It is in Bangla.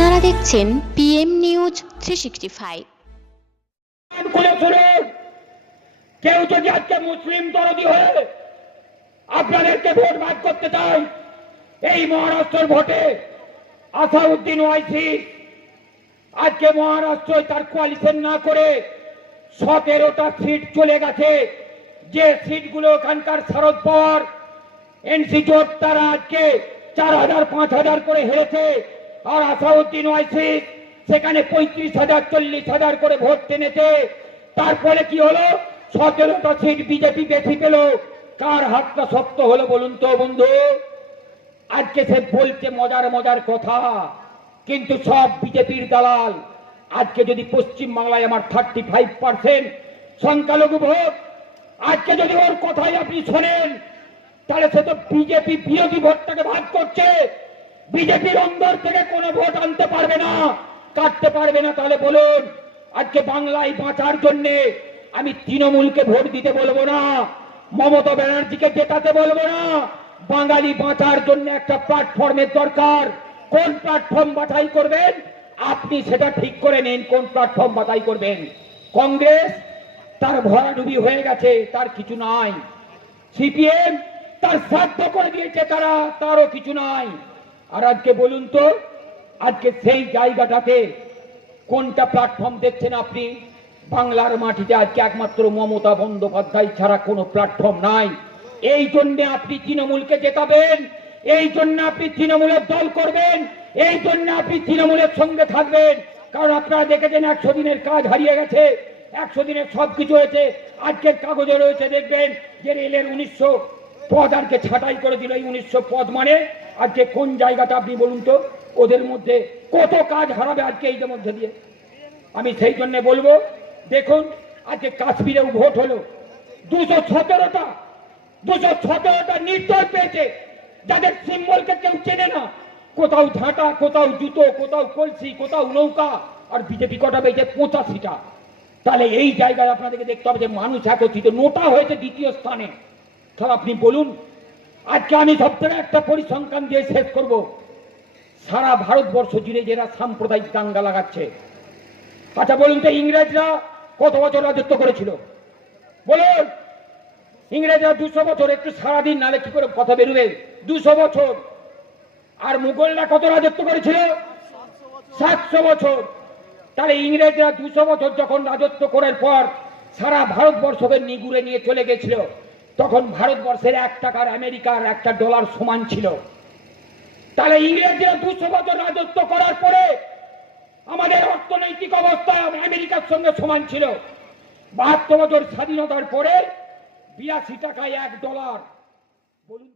আপনারা দেখছেন PM news three sixty five কেউ যদি আজকে মুসলিম দরদি হয়ে আপনাদেরকে ভোট ভাগ করতে চায়, এই মহারাষ্ট্রের ভোটে আসাউদ্দিন ওয়াইসি আজকে মহারাষ্ট্র তার কোয়ালিশন না করে সতেরোটা সিট চলে গেছে। যে সিটগুলো ওখানকার শরদ পাওয়ার এনসি জোট তারা আজকে চার হাজার, পাঁচ হাজার করে হেরেছে। আর আসাউদ্দিন ওয়াইসি সেখানে পঁয়ত্রিশ হাজার, চল্লিশ হাজার করে ভোট টেনেছে। তারপরে কি হলো? সতেরোটা সিট বিজেপি বেশি পেল। কার হাতটা শক্ত হলো বলুন তো বন্ধু? আজকে সে বলছে মজার মজার কথা। কিন্তু সব বিজেপির দালাল। আজকে যদি পশ্চিম বাংলায় আমার থার্টি ফাইভ পার্সেন্ট সংখ্যালঘু ভোট, আজকে যদি ওর কথাই আপনি শোনেন, তাহলে সে তো বিজেপি বিরোধী ভোটটাকে ভাগ করছে। বিজেপির অন্দর থেকে কোনো ভোট আনতে পারবে না। কাটতে পারবে না, তাহলে বলুন, আজকে বাংলায় বাঁচার জন্যে আমি তৃণমূলকে ভোট দিতে বলব না, মমতা ব্যানার্জিকে জেতাতে বলব না, বাঙালি বাঁচার জন্য একটা প্ল্যাটফর্মের দরকার। কোন প্ল্যাটফর্ম বাছাই করবেন? আপনি সেটা ঠিক করে নিন, কোন প্ল্যাটফর্ম বাছাই করবেন। কংগ্রেস, তার ভরাডুবি হয়ে গেছে, তার কিছু নাই। সিপিএম, তার সাধ্য করে দিয়েছে তারা, তারও কিছু নাই। আর আজকে বলুন তো, আজকে সেই জায়গাটাতে কোনটা প্ল্যাটফর্ম দেখছেন আপনি? বাংলার মাটিতে আজকে একমাত্র মমতা বন্দ্যোপাধ্যায় ছাড়া কোনো প্ল্যাটফর্ম নাই। এই জন্য আপনি তৃণমূলকে জেতাবেন, এই জন্য আপনি তৃণমূলের দল করবেন, এই জন্য আপনি তৃণমূলের সঙ্গে থাকবেন। কারণ আপনারা দেখেছেন একশো দিনের কাজ হারিয়ে গেছে, একশো দিনের সব কিছু হয়েছে, আজকের কাগজে রয়েছে, দেখবেন যে রেলের উনিশশো পদ আজকে ছাঁটাই করে দিল এই উনিশশো পদ মানে। আজকে কোন জায়গাটা আপনি বলুন তো? ওদের মধ্যে কত কাজ হারাবে আজকে এই মধ্যে দিয়ে? আমি সেই জন্য বলব, দেখুন, আজকে কাশ্মীরেও ভোট হলো। দুশো সতেরোটা দুশো সতেরোটা নির্দল পেয়েছে। যাদের সিম্বলকে কেউ চেনে না, কোথাও ঝাঁটা, কোথাও জুতো, কোথাও কলসি, কোথাও নৌকা, আর বিজেপি কটা পেয়েছে? পঁচাশিটা। তাহলে এই জায়গায় আপনাদেরকে দেখতে হবে যে মানুষ একত্রিত, নোটা হয়েছে দ্বিতীয় স্থানে। তাহলে আপনি বলুন, আজকে আমি সব থেকে একটা পরিসংখ্যান দিয়ে শেষ করব। সারা ভারতবর্ষ জুড়ে যারা সাম্প্রদায়িক দাঙ্গা লাগাচ্ছে। আচ্ছা বলুন তো, ইংরেজরা কত বছর রাজত্ব করেছিল? বলুন, ইংরেজরা দুশো বছর, একটু সারাদিন নালে কি করে কথা বেরোবে? দুশো বছর। আর মুঘলরা কত রাজত্ব করেছিল? সাতশো বছর। তাহলে ইংরেজরা দুশো বছর যখন রাজত্ব করার পর সারা ভারতবর্ষকে নিগুড়ে নিয়ে চলে গেছিল। তখন ভারতবর্ষের এক টাকার আমেরিকার একটা ডলার সমান ছিল। তাহলে ইংরেজরা দুশো বছর রাজত্ব করার পরে আমাদের অর্থনৈতিক অবস্থা আমেরিকার সঙ্গে সমান ছিল। বাহাত্তর বছর স্বাধীনতার পরে বিরাশি টাকায় এক ডলার। বলুন